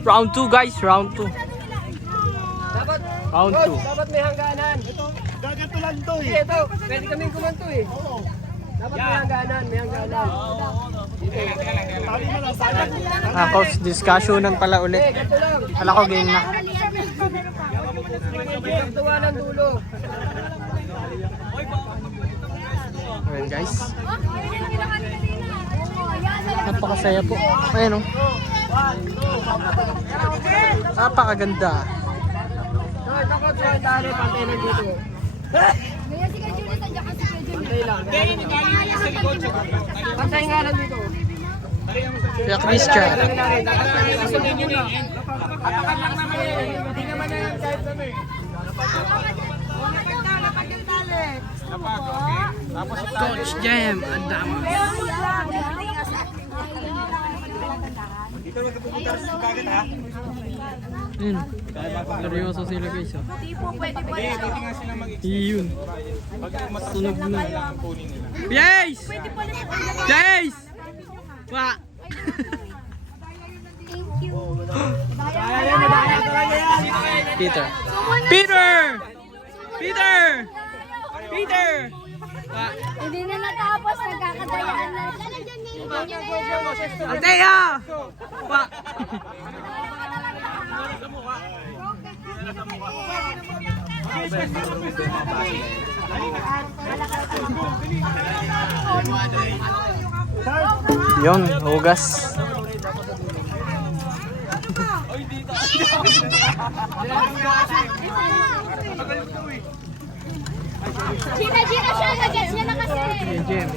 Round 2 guys, round 2. Dapat, Round Coach, 2. dapat may hangganan. Ito, gaganto lang to Sige, eh. ito. Pwede kaming kumanto eh. Dapat may hangganan, may hangganan. Tali na lang, tali. Ah, coach, discussionan pala ulit. Sige, ganito lang. Kala ko game na. Tuwa ng dulo. Ayan guys. Napakasaya po. Ayan o. Napakaganda. Ito, Coach, yung tali, pantay lang dito. Pantay lang. Pantay nga lang dito. Kaya Christian. Hindi naman na yan kahit ano eh. Coach Jem, ang dama. Yun. Seryoso sila guys. Oh. Yun. Sunog na. Yes! Yes! Wa! Peter. Peter! Peter! Peter! Wa! Hindi na natapos, nagkakadayaan na. Altea! Wa! Yun, hugas. Gina siya, nag-gets niya na kasi. Jem,